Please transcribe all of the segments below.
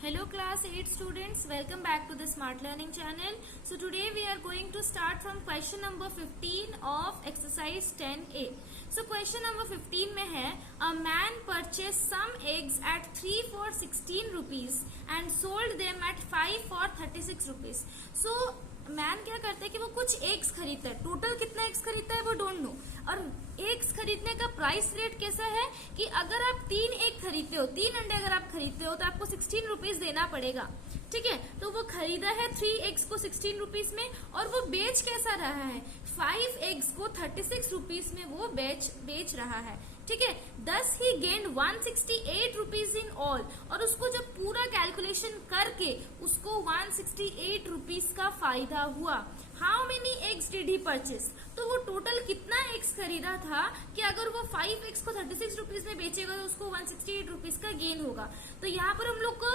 Hello class 8 students, welcome back to the Smart Learning channel. So today we are going to start from question number 15 of exercise 10A. So question number 15 में है a man purchased some eggs at 3 for 16 rupees and sold them at 5 for 36 rupees. So man क्या करता है कि वो कुछ eggs खरीदता है. टोटल कितना एग्स खरीदता है वो डोंट नो. और एग्स खरीदने का प्राइस रेट कैसा है कि अगर आप 3 एग खरीदते हो, 3 अंडे अगर आप खरीदते हो तो आपको 16 रुपीज देना पड़ेगा. ठीक है, तो वो खरीदा है 3 एग्स को 16 रुपीज में और वो बेच कैसा रहा है, 5 एग्स को 36 रुपीज में वो बेच रहा है. ठीक है, दस ही गेंड 168 रुपीज इन ऑल. और उसको जब पूरा कैलकुलेशन करके उसको 168 रुपीज का फायदा हुआ. How many eggs did he purchase, तो वो टोटल कितना एग्स खरीदा था कि अगर वो 5 एग्स को 36 रुपीज में बेचेगा तो उसको 168 रुपीज का गेन होगा. तो यहाँ पर हम लोग को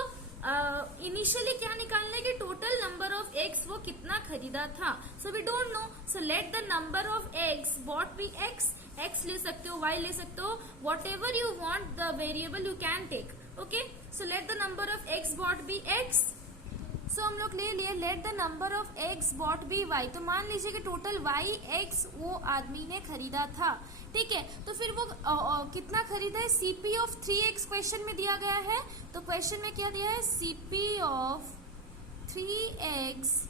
इनिशियली क्या निकालना है कि टोटल नंबर ऑफ एग्स वो कितना खरीदा था. So we don't know, so let the number of eggs bought be x. X ले सकते हो, वाई ले सकते हो, whatever you want the variable you can take. Okay, so let the number of x bought be x. So हम लोग ले लिए let the number of x bought be y. तो मान लीजिए कि टोटल वाई एक्स वो आदमी ने खरीदा था. ठीक है, तो फिर वो कितना खरीदा है, सीपी ऑफ 3x क्वेश्चन में दिया गया है. तो क्वेश्चन में क्या दिया है, CP of 3x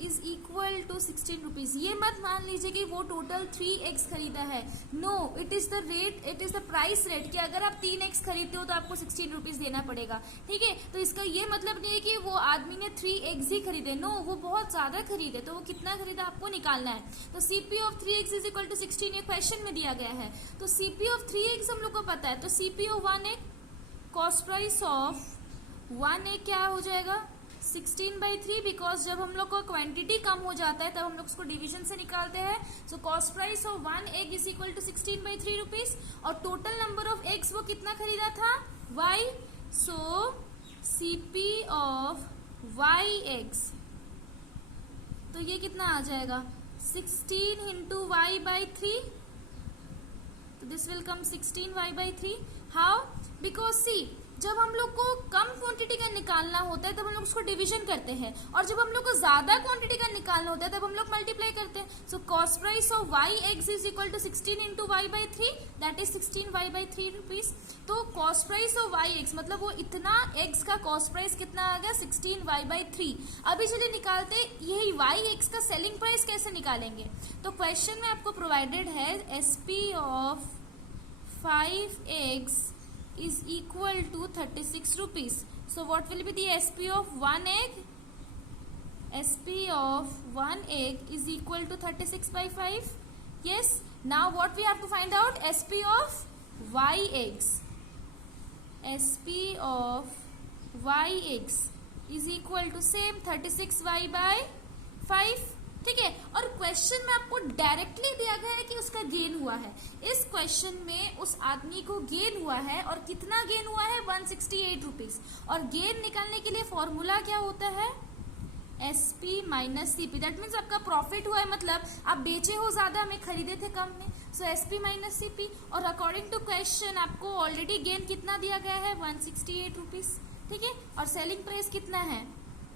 is equal to 16 rupees. ये मत मान लीजिए कि वो टोटल 3x खरीदा है. No, it is the rate, it is the price rate कि अगर आप 3x खरीदते हो तो आपको 16 रुपीज देना पड़ेगा. ठीक है, तो इसका ये मतलब नहीं है कि वो आदमी ने 3x ही खरीदे. नो, वो बहुत ज्यादा खरीदे. तो वो कितना खरीदा आपको निकालना है. तो CP of 3x is equal to 16 ये क्वेश्चन में दिया गया है. तो सीपी ऑफ 3x हम लोग को पता है. तो CP of 1 cost price of 1 क्या हो जाएगा, 16/3. बिकॉज जब हम लोग को क्वांटिटी कम हो जाता है तब हम लोग उसको डिवीजन से निकालते हैं. So cost price of 1 egg is equal to 16/3 rupees. और टोटल नंबर ऑफ एग्स वो कितना खरीदा था, y. So CP of y eggs, तो ये कितना आ जाएगा, 16 इंटू वाई बाई 3. तो this will come 16y/3. How, because see जब हम लोग को कम क्वांटिटी का निकालना होता है तब हम लोग उसको डिवीजन करते हैं, और जब हम लोग को ज्यादा क्वांटिटी का निकालना होता है तब हम लोग मल्टीप्लाई करते हैं. So cost price of y eggs is equal to 16 into y/3, that is 16y/3 rupees. तो cost price of y eggs मतलब वो इतना एग्स का कॉस्ट प्राइस कितना आ गया, 16y/3. अभी चलिए निकालते यही वाई एग्स का सेलिंग प्राइस कैसे निकालेंगे. तो क्वेश्चन में आपको प्रोवाइडेड है SP of 5 eggs is equal to 36 rupees. So what will be the SP of 1 egg? SP of 1 egg is equal to 36/5. Yes. Now what we have to find out, SP of y eggs. SP of y eggs is equal to same 36y/5. ठीक है, और question में आपको directly दिया गया है कि उसका गेन हुआ है. इस क्वेश्चन में उस आदमी को गेन हुआ है, और कितना गेन हुआ है, 168 रुपीज. और गेन निकालने के लिए फॉर्मूला क्या होता है, SP minus CP. That means आपका प्रॉफिट हुआ है, मतलब आप बेचे हो ज्यादा में, खरीदे थे कम में. सो एसपी माइनस सीपी. और अकॉर्डिंग टू क्वेश्चन आपको ऑलरेडी गेन कितना दिया गया है, 168 रुपीज. ठीक है, और सेलिंग प्राइस कितना है,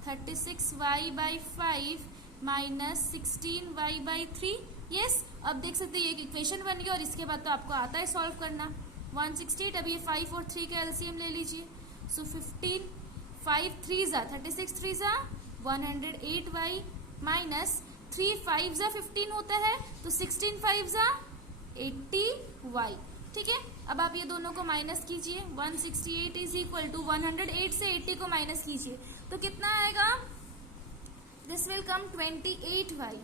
36y/5 माइनस 16y/3. यस, अब देख सकते हैं ये इक्वेशन बन गया, और इसके बाद तो आपको आता है सॉल्व करना. 168, अब ये 5 और 3 का एलसीएम ले लीजिए. सो 15, 5 3 36 3 108y माइनस 3 5 15 होता है, तो 16 5 80y. ठीक है, अब आप ये दोनों को माइनस कीजिए. 168 इज इक्वल टू 108 से 80 को माइनस कीजिए तो कितना आएगा, this will come 28y.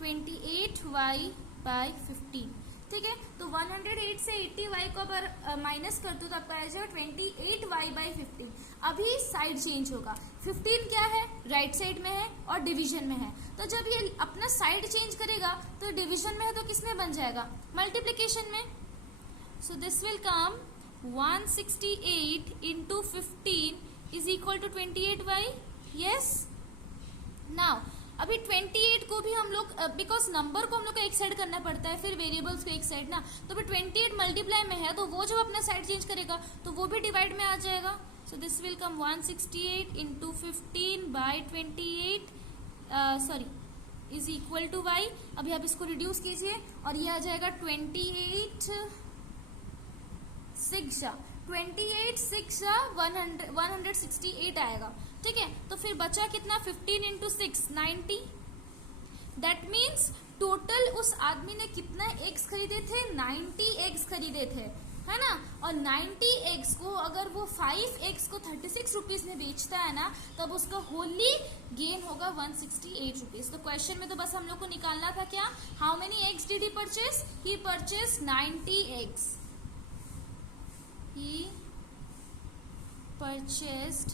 28y/15. ठीक है, तो 108 से 80y को अगर माइनस कर दो तो आपका आ जाएगा 28y/15. अभी साइड चेंज होगा. 15 क्या है, राइट साइड में है और डिवीजन में है. तो जब ये अपना साइड चेंज करेगा तो डिवीजन में है तो किस में बन जाएगा, मल्टीप्लीकेशन में. So this will come 168 into 15 is equal to 28y. Yes. Now अभी 28 को भी हम लोग, बिकॉज नंबर को हम लोग को एक साइड करना पड़ता है, फिर वेरिएबल्स को एक साइड ना. तो अभी 28 मल्टीप्लाई में है तो वो जब अपना साइड चेंज करेगा तो वो भी डिवाइड में आ जाएगा. So this will come 168 into 15 by 28 is equal to y। अभी आप इसको रिड्यूस कीजिए और ये आ जाएगा 28 6 168 आएगा। ठीक है, तो फिर बचा कितना 15 इंटू 6 90। दैट मीन्स टोटल उस आदमी ने कितना एग्स खरीदे थे 90 एग्स खरीदे थे, है ना। और 90 एग्स को अगर वो 5 एग्स को 36 रुपीज में बेचता है ना, तब उसका होली गेन होगा 168 रुपीज। तो क्वेश्चन में तो बस हम लोग को निकालना था क्या, how many eggs did he purchase, he purchase 90 eggs, he purchased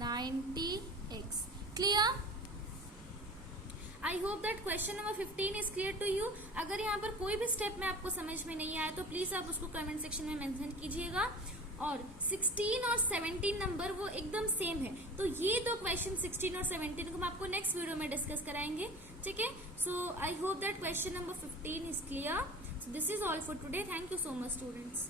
90 eggs। clear? I hope that question number 15 is clear to you. अगर यहाँ पर कोई भी स्टेप में आपको समझ में नहीं आया तो प्लीज आप उसको कमेंट सेक्शन में मेंशन कीजिएगा। और 16 और 17 नंबर वो एकदम सेम है, तो ये दो क्वेश्चन 16 और 17 को हम आपको नेक्स्ट वीडियो में डिस्कस कराएंगे। ठीक है, so I hope that question number 15 is clear. So this is all for today. Thank you so much, students.